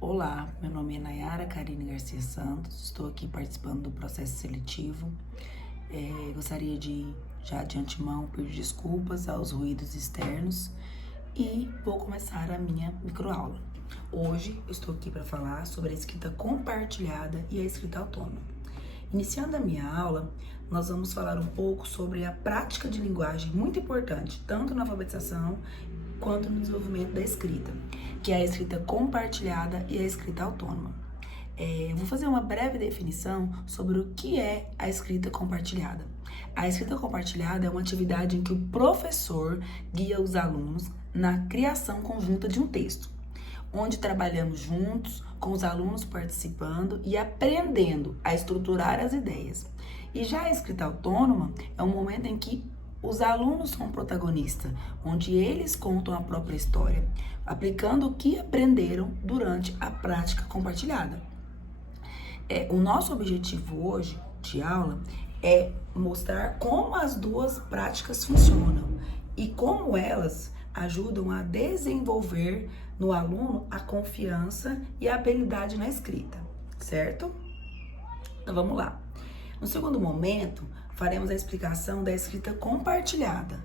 Olá, meu nome é Nayara Karine Garcia Santos, estou aqui participando do processo seletivo. Gostaria de, já de antemão, pedir desculpas aos ruídos externos e vou começar a minha microaula. Hoje eu estou aqui para falar sobre a escrita compartilhada e a escrita autônoma. Iniciando a minha aula, nós vamos falar um pouco sobre a prática de linguagem muito importante, tanto na alfabetização quanto no desenvolvimento da escrita, que é a escrita compartilhada e a escrita autônoma. Eu vou fazer uma breve definição sobre o que é a escrita compartilhada. A escrita compartilhada é uma atividade em que o professor guia os alunos na criação conjunta de um texto, onde trabalhamos juntos, com os alunos participando e aprendendo a estruturar as ideias. E já a escrita autônoma é um momento em que os alunos são protagonistas, onde eles contam a própria história, aplicando o que aprenderam durante a prática compartilhada. O nosso objetivo hoje de aula é mostrar como as duas práticas funcionam e como elas ajudam a desenvolver no aluno a confiança e a habilidade na escrita, certo? Então vamos lá. No segundo momento, faremos a explicação da escrita compartilhada.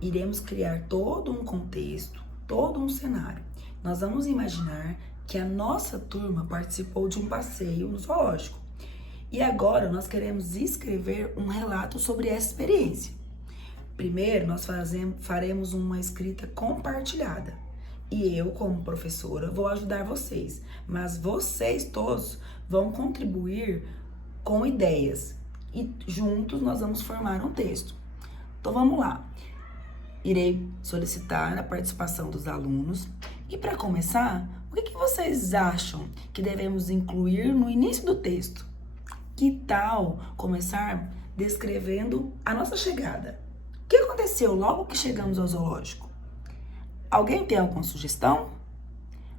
Iremos criar todo um contexto, todo um cenário. Nós vamos imaginar que a nossa turma participou de um passeio no zoológico. E agora nós queremos escrever um relato sobre essa experiência. Primeiro, nós faremos uma escrita compartilhada. E eu, como professora, vou ajudar vocês. Mas vocês todos vão contribuir com ideias. E juntos nós vamos formar um texto. Então vamos lá. Irei solicitar a participação dos alunos. E para começar, o que vocês acham que devemos incluir no início do texto? Que tal começar descrevendo a nossa chegada? O que aconteceu logo que chegamos ao zoológico? Alguém tem alguma sugestão?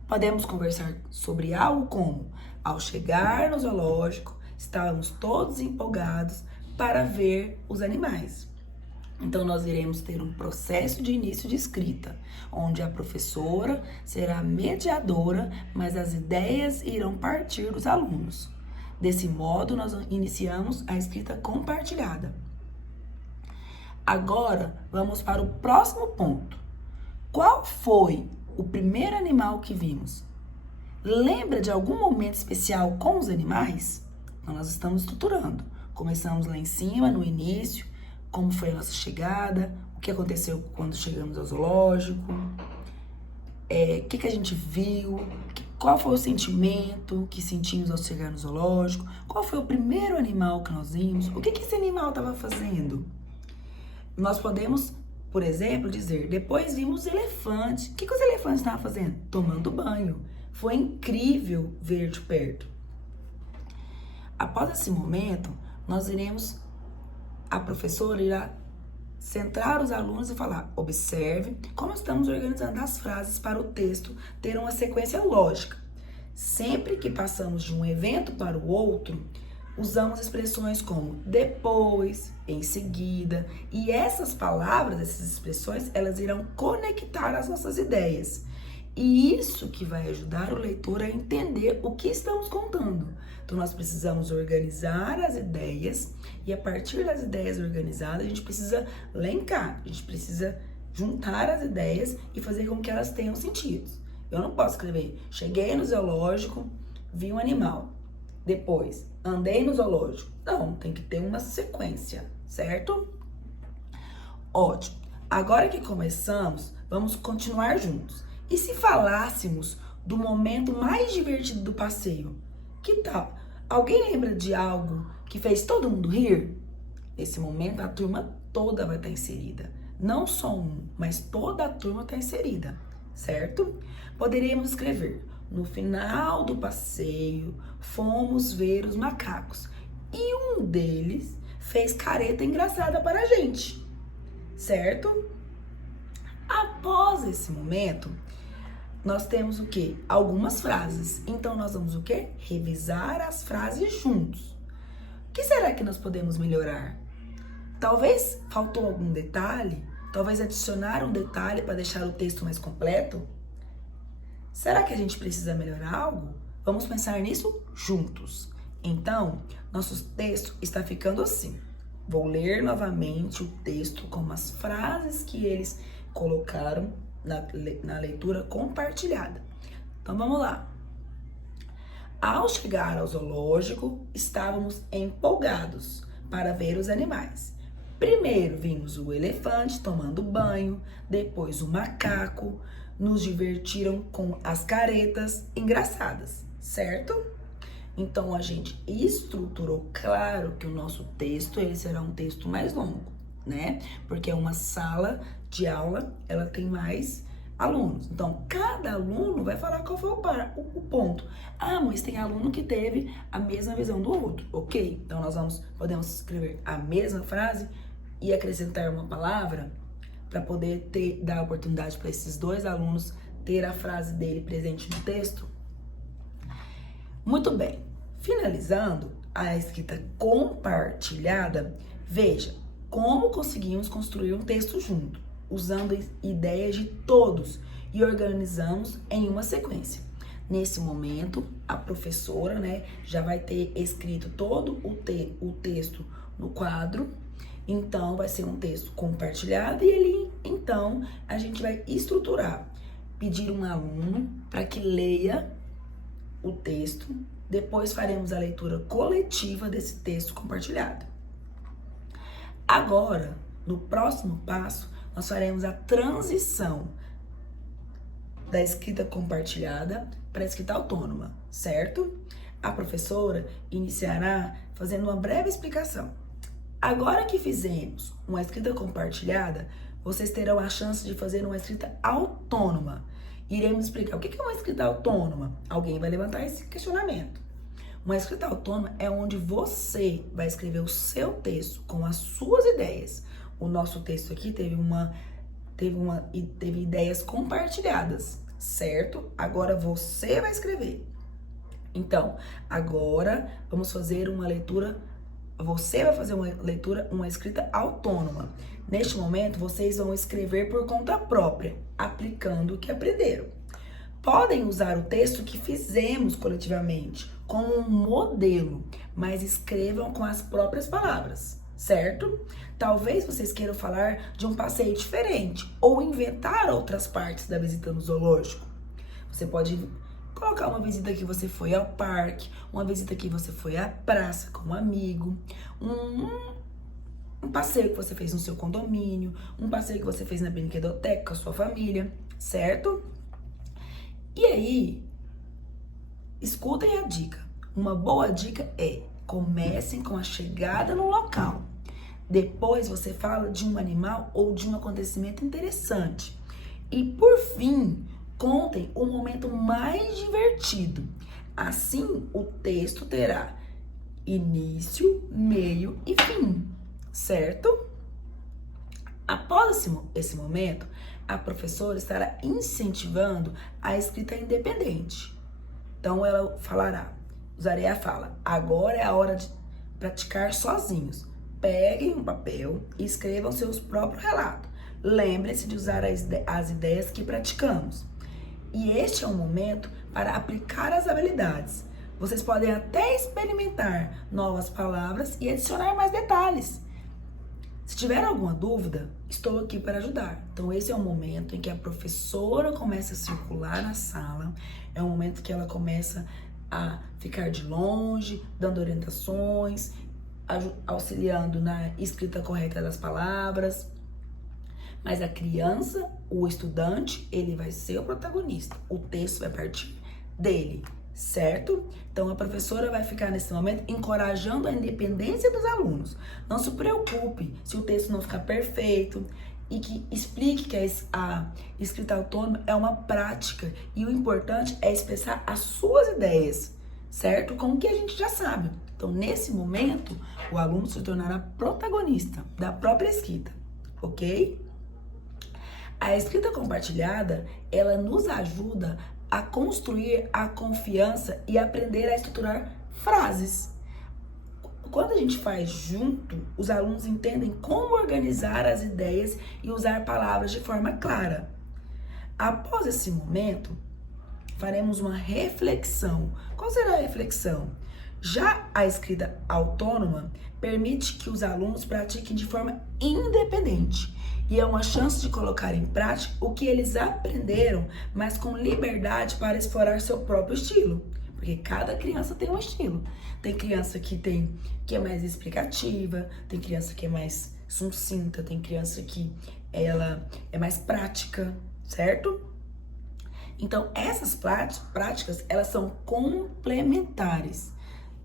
Podemos conversar sobre algo como: ao chegar no zoológico, estávamos todos empolgados para ver os animais. Então, nós iremos ter um processo de início de escrita, onde a professora será mediadora, mas as ideias irão partir dos alunos. Desse modo, nós iniciamos a escrita compartilhada. Agora, vamos para o próximo ponto. Qual foi o primeiro animal que vimos? Lembra de algum momento especial com os animais? Então, nós estamos estruturando. Começamos lá em cima, no início, como foi a nossa chegada, o que aconteceu quando chegamos ao zoológico, o que a gente viu, qual foi o sentimento que sentimos ao chegar no zoológico, qual foi o primeiro animal que nós vimos, o que esse animal estava fazendo. Nós podemos, por exemplo, dizer: depois vimos elefantes. O que os elefantes estavam fazendo? Tomando banho. Foi incrível ver de perto. Após esse momento, a professora irá centrar os alunos e falar: observe como estamos organizando as frases para o texto ter uma sequência lógica. Sempre que passamos de um evento para o outro, usamos expressões como depois, em seguida, e essas palavras, essas expressões, elas irão conectar as nossas ideias. E isso que vai ajudar o leitor a entender o que estamos contando. Então, nós precisamos organizar as ideias e, a partir das ideias organizadas, a gente precisa elencar, a gente precisa juntar as ideias e fazer com que elas tenham sentido. Eu não posso escrever: cheguei no zoológico, vi um animal. Depois, andei no zoológico. Não, tem que ter uma sequência, certo? Ótimo. Agora que começamos, vamos continuar juntos. E se falássemos do momento mais divertido do passeio? Que tal? Alguém lembra de algo que fez todo mundo rir? Nesse momento, a turma toda vai estar inserida. Não só um, mas toda a turma está inserida, certo? Poderíamos escrever: no final do passeio, fomos ver os macacos e um deles fez careta engraçada para a gente, certo? Após esse momento, nós temos o quê? Algumas frases. Então, nós vamos o quê? Revisar as frases juntos. O que será que nós podemos melhorar? Talvez faltou algum detalhe? Talvez adicionar um detalhe para deixar o texto mais completo? Será que a gente precisa melhorar algo? Vamos pensar nisso juntos. Então, nosso texto está ficando assim. Vou ler novamente o texto com as frases que eles colocaram na leitura compartilhada. Então, vamos lá. Ao chegar ao zoológico, estávamos empolgados para ver os animais. Primeiro vimos o elefante tomando banho, depois o macaco. Nos divertiram com as caretas engraçadas, certo? Então, a gente estruturou, claro que o nosso texto, ele será um texto mais longo, né? Porque é uma sala de aula, ela tem mais alunos. Então, cada aluno vai falar qual foi o ponto. Ah, mas tem aluno que teve a mesma visão do outro, ok? Então, nós podemos escrever a mesma frase e acrescentar uma palavra para poder dar a oportunidade para esses dois alunos ter a frase dele presente no texto. Muito bem, finalizando a escrita compartilhada, veja como conseguimos construir um texto junto, usando ideias de todos e organizamos em uma sequência. Nesse momento, a professora, já vai ter escrito todo o texto no quadro, então vai ser um texto compartilhado e então a gente vai estruturar, pedir um aluno para que leia o texto, depois faremos a leitura coletiva desse texto compartilhado. Agora, no próximo passo, nós faremos a transição da escrita compartilhada para a escrita autônoma, certo? A professora iniciará fazendo uma breve explicação. Agora que fizemos uma escrita compartilhada, vocês terão a chance de fazer uma escrita autônoma. Iremos explicar o que é uma escrita autônoma. Alguém vai levantar esse questionamento. Uma escrita autônoma é onde você vai escrever o seu texto com as suas ideias. O nosso texto aqui teve ideias compartilhadas, certo? Agora você vai escrever. Então, agora vamos fazer uma leitura. Você vai fazer uma escrita autônoma. Neste momento, vocês vão escrever por conta própria, aplicando o que aprenderam. Podem usar o texto que fizemos coletivamente como um modelo, mas escrevam com as próprias palavras, certo? Talvez vocês queiram falar de um passeio diferente ou inventar outras partes da visita no zoológico. Você pode colocar uma visita que você foi ao parque, uma visita que você foi à praça com um amigo, um passeio que você fez no seu condomínio, um passeio que você fez na brinquedoteca com a sua família, certo? E aí, escutem a dica. Uma boa dica é: comecem com a chegada no local. Depois você fala de um animal ou de um acontecimento interessante. E por fim, contem o momento mais divertido. Assim, o texto terá início, meio e fim, certo? Após esse momento, a professora estará incentivando a escrita independente. Então, ela usarei a fala: agora é a hora de praticar sozinhos. Peguem um papel e escrevam seus próprios relatos. Lembre-se de usar as ideias que praticamos. E este é um momento para aplicar as habilidades. Vocês podem até experimentar novas palavras e adicionar mais detalhes. Se tiver alguma dúvida, estou aqui para ajudar. Então, esse é o momento em que a professora começa a circular na sala. É o momento que ela começa a ficar de longe, dando orientações, auxiliando na escrita correta das palavras. Mas a criança, o estudante, ele vai ser o protagonista. O texto vai partir dele, certo? Então, a professora vai ficar nesse momento encorajando a independência dos alunos. Não se preocupe se o texto não ficar perfeito e que explique que a escrita autônoma é uma prática e o importante é expressar as suas ideias, certo? Com o que a gente já sabe. Então, nesse momento, o aluno se tornará protagonista da própria escrita, ok? A escrita compartilhada, ela nos ajuda a construir a confiança e aprender a estruturar frases. Quando a gente faz junto, os alunos entendem como organizar as ideias e usar palavras de forma clara. Após esse momento, faremos uma reflexão. Qual será a reflexão? Já a escrita autônoma permite que os alunos pratiquem de forma independente e é uma chance de colocar em prática o que eles aprenderam, mas com liberdade para explorar seu próprio estilo. Porque cada criança tem um estilo. Tem criança que é mais explicativa, tem criança que é mais sucinta, tem criança que ela é mais prática, certo? Então, essas práticas, elas são complementares.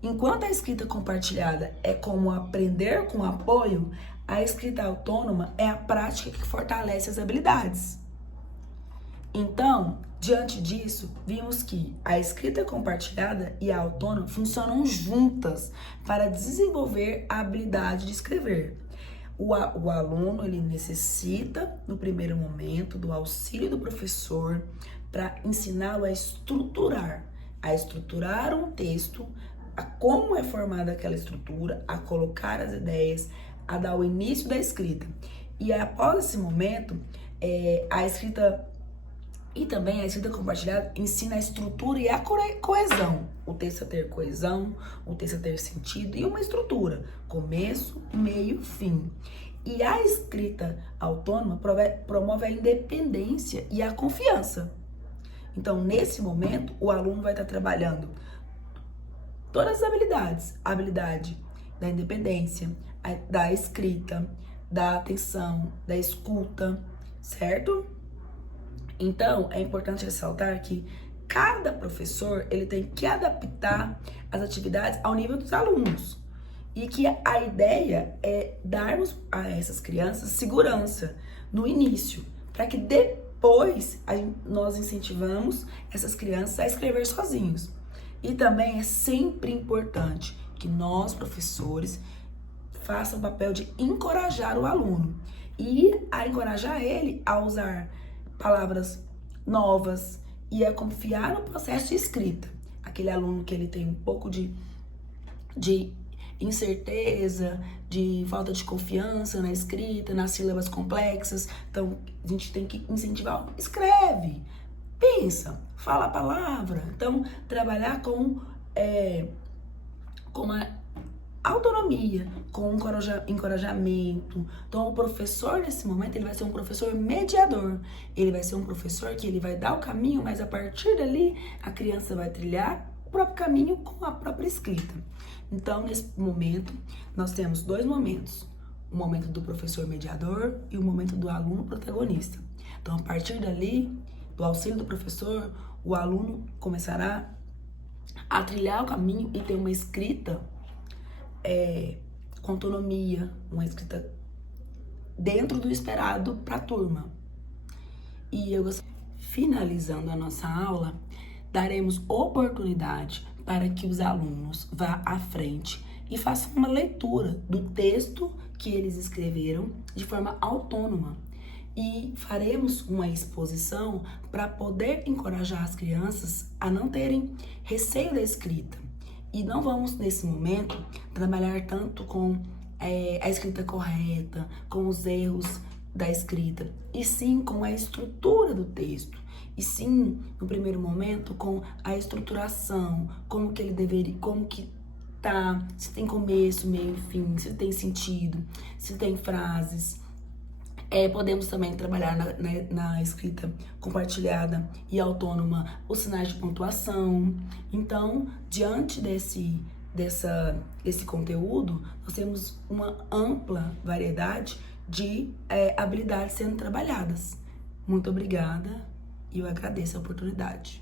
Enquanto a escrita compartilhada é como aprender com apoio, a escrita autônoma é a prática que fortalece as habilidades. Então, diante disso, vimos que a escrita compartilhada e a autônoma funcionam juntas para desenvolver a habilidade de escrever. O aluno, ele necessita, no primeiro momento, do auxílio do professor para ensiná-lo a estruturar um texto, a como é formada aquela estrutura, a colocar as ideias, a dar o início da escrita. E após esse momento, a escrita compartilhada ensina a estrutura e a coesão. O texto a ter coesão, o texto a ter sentido e uma estrutura, começo, meio, fim. E a escrita autônoma promove a independência e a confiança. Então, nesse momento, o aluno vai estar trabalhando todas as habilidades. A habilidade da independência, da escrita, da atenção, da escuta, certo? Então, é importante ressaltar que cada professor, ele tem que adaptar as atividades ao nível dos alunos. E que a ideia é darmos a essas crianças segurança no início, para que depois nós incentivamos essas crianças a escrever sozinhos. E também é sempre importante que nós, professores, façam o papel de encorajar o aluno e a encorajar ele a usar palavras novas e a confiar no processo de escrita. Aquele aluno que ele tem um pouco de incerteza, de falta de confiança na escrita, nas sílabas complexas. Então, a gente tem que incentivar, escreve, pensa, fala a palavra. Então, trabalhar com a autonomia, com encorajamento. Então, o professor, nesse momento, ele vai ser um professor mediador. Ele vai ser um professor que ele vai dar o caminho, mas a partir dali, a criança vai trilhar o próprio caminho com a própria escrita. Então, nesse momento, nós temos dois momentos. O momento do professor mediador e o momento do aluno protagonista. Então, a partir dali, do auxílio do professor, o aluno começará a trilhar o caminho e ter uma escrita com autonomia, uma escrita dentro do esperado para a turma. E finalizando a nossa aula, daremos oportunidade para que os alunos vá à frente e façam uma leitura do texto que eles escreveram de forma autônoma. E faremos uma exposição para poder encorajar as crianças a não terem receio da escrita. E não vamos, nesse momento, trabalhar tanto com a escrita correta, com os erros da escrita, e sim com a estrutura do texto. E sim, no primeiro momento, com a estruturação, como que ele deveria, como que tá, se tem começo, meio, fim, se tem sentido, se tem frases. Podemos também trabalhar na escrita compartilhada e autônoma os sinais de pontuação. Então, diante desse conteúdo, nós temos uma ampla variedade de habilidades sendo trabalhadas. Muito obrigada e eu agradeço a oportunidade.